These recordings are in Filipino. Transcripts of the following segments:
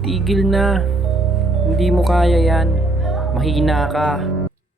Tigil na. Hindi mo kaya yan. Mahina ka.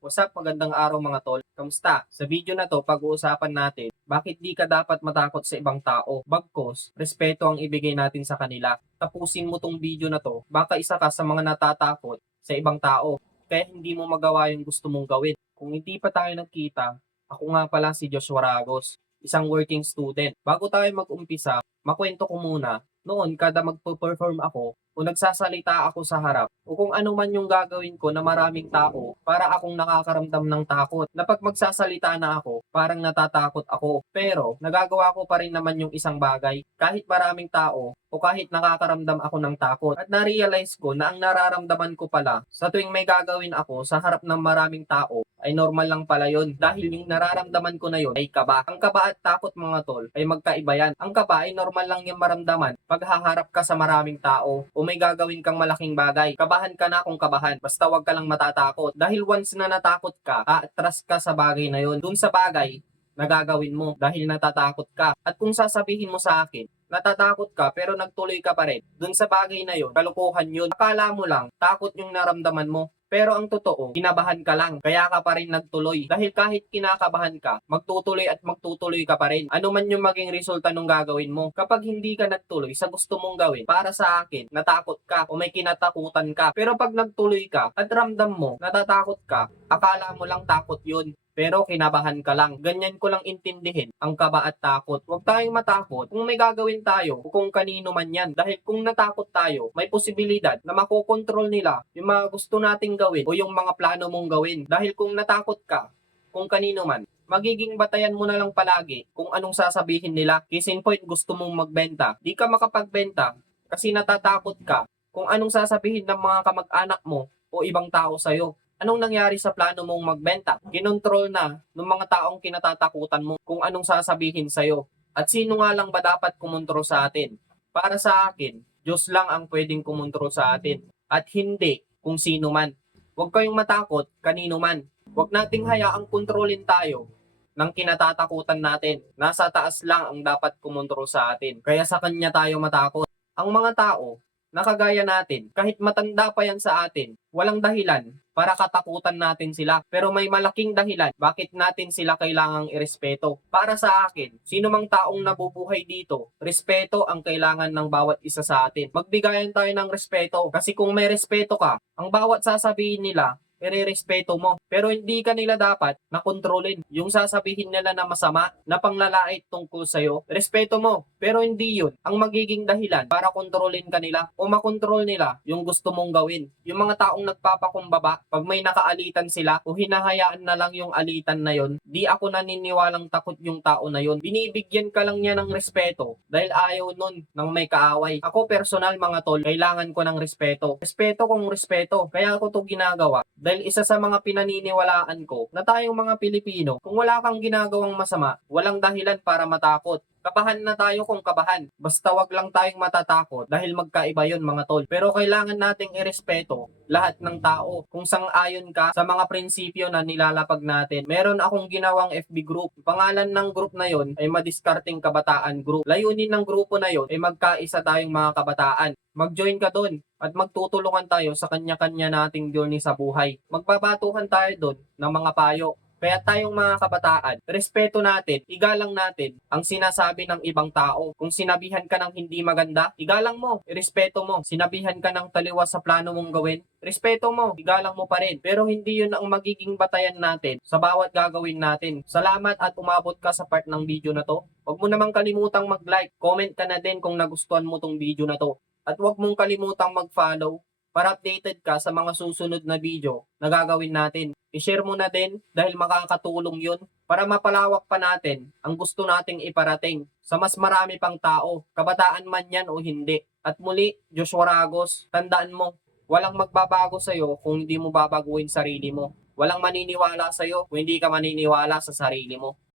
What's up, magandang araw mga tol. Kamusta? Sa video na to, pag-uusapan natin bakit di ka dapat matakot sa ibang tao. Bagkos, respeto ang ibigay natin sa kanila. Tapusin mo tong video na to, baka isa ka sa mga natatakot sa ibang tao. Kaya hindi mo magawa yung gusto mong gawin. Kung hindi pa tayo nagkita, ako nga pala si Joshua Ragos, isang working student. Bago tayo mag-umpisa, makwento ko muna. Noon, kada magpo-perform ako, o nagsasalita ako sa harap, o kung ano man yung gagawin ko na maraming tao, para akong nakakaramdam ng takot. Na pag magsasalita na ako, parang natatakot ako. Pero, nagagawa ko pa rin naman yung isang bagay, kahit maraming tao, o kahit nakakaramdam ako ng takot. At na-realize ko na ang nararamdaman ko pala, sa tuwing may gagawin ako sa harap ng maraming tao, ay normal lang pala yun. Dahil yung nararamdaman ko na yun ay kaba. Ang kaba at takot mga tol ay magkaiba yan. Ang kaba ay normal lang yung maramdaman pag haharap ka sa maraming tao o may gagawin kang malaking bagay. Kabahan ka na kung kabahan. Basta wag ka lang matatakot. Dahil once na natakot ka, aatras ka sa bagay na yun. Dun sa bagay na gagawin mo dahil natatakot ka. At kung sasabihin mo sa akin, natatakot ka pero nagtuloy ka pa rin, dun sa bagay na yun, kalokohan yun. Akala mo lang, takot yung naramdaman mo. Pero ang totoo, kinabahan ka lang, kaya ka pa rin nagtuloy. Dahil kahit kinakabahan ka, magtutuloy at magtutuloy ka pa rin. Ano man yung maging resulta nung gagawin mo. Kapag hindi ka nagtuloy sa gusto mong gawin, para sa akin, natakot ka o may kinatakutan ka. Pero pag nagtuloy ka at ramdam mo, natatakot ka, akala mo lang takot yun. Pero kinabahan ka lang. Ganyan ko lang intindihin ang kaba at takot. Huwag tayong matakot kung may gagawin tayo o kung kanino man yan. Dahil kung natakot tayo, may posibilidad na makokontrol nila yung mga gusto nating gawin o yung mga plano mong gawin. Dahil kung natakot ka, kung kanino man, magiging batayan mo na lang palagi kung anong sasabihin nila. Case in point, gusto mong magbenta. Di ka makapagbenta kasi natatakot ka kung anong sasabihin ng mga kamag-anak mo o ibang tao sa'yo. Anong nangyari sa plano mong magbenta? Kinontrol na ng mga taong kinatatakutan mo kung anong sasabihin sa'yo. At sino nga lang ba dapat kumontrol sa atin? Para sa akin, Diyos lang ang pwedeng kumontrol sa atin. At hindi kung sino man. Huwag kayong matakot kanino man. Huwag nating hayaang kontrolin tayo ng kinatatakutan natin. Nasa taas lang ang dapat kumontrol sa atin. Kaya sa kanya tayo matakot. Ang mga tao na kagaya natin, kahit matanda pa yan sa atin, walang dahilan para katakutan natin sila. Pero may malaking dahilan bakit natin sila kailangang irespeto. Para sa akin, sino mang taong nabubuhay dito, respeto ang kailangan ng bawat isa sa atin. Magbigayan tayo ng respeto. Kasi kung may respeto ka, ang bawat sasabihin nila, irerespeto mo. Pero hindi ka nila dapat nakontrolin. Yung sasabihin nila na masama, na panglalait tungkol sa'yo, respeto mo. Pero hindi yun ang magiging dahilan para kontrolin ka nila o makontrol nila yung gusto mong gawin. Yung mga taong nagpapakumbaba, pag may nakaalitan sila o hinahayaan na lang yung alitan na yun, di ako naniniwalang takot yung tao na yun. Binibigyan ka lang niya ng respeto dahil ayaw nun ng may kaaway. Ako personal mga tol, kailangan ko ng respeto. Respeto kung respeto. Kaya ako to ginagawa. Dahil isa sa mga pinaniniwalaan ko na tayong mga Pilipino, kung wala kang ginagawang masama, walang dahilan para matakot. Kabahan na tayo kung kabahan. Basta wag lang tayong matatakot dahil magkaiba yon mga tol. Pero kailangan nating irespeto lahat ng tao. Kung sang-ayon ka sa mga prinsipyo na nilalapag natin. Meron akong ginawang FB group. Pangalan ng group na yon ay Madiskarteng Kabataan Group. Layunin ng grupo na yon ay magkaisa tayong mga kabataan. Mag-join ka doon at magtutulungan tayo sa kanya-kanya nating journey sa buhay. Magbabatuhan tayo doon ng mga payo. Kaya tayong mga kabataan, respeto natin, igalang natin ang sinasabi ng ibang tao. Kung sinabihan ka ng hindi maganda, igalang mo, irespeto mo. Sinabihan ka ng taliwas sa plano mong gawin, respeto mo, igalang mo pa rin. Pero hindi yun ang magiging batayan natin sa bawat gagawin natin. Salamat at umabot ka sa part ng video na to. Huwag mo namang kalimutang mag-like, comment ka na din kung nagustuhan mo tong video na to. At huwag mong kalimutang mag-follow para updated ka sa mga susunod na video na gagawin natin. I-share mo na din dahil makakatulong yun para mapalawak pa natin ang gusto nating iparating sa mas marami pang tao, kabataan man yan o hindi. At muli, Joshua Ragos, tandaan mo, walang magbabago sa'yo kung hindi mo babaguhin sarili mo. Walang maniniwala sa'yo kung hindi ka maniniwala sa sarili mo.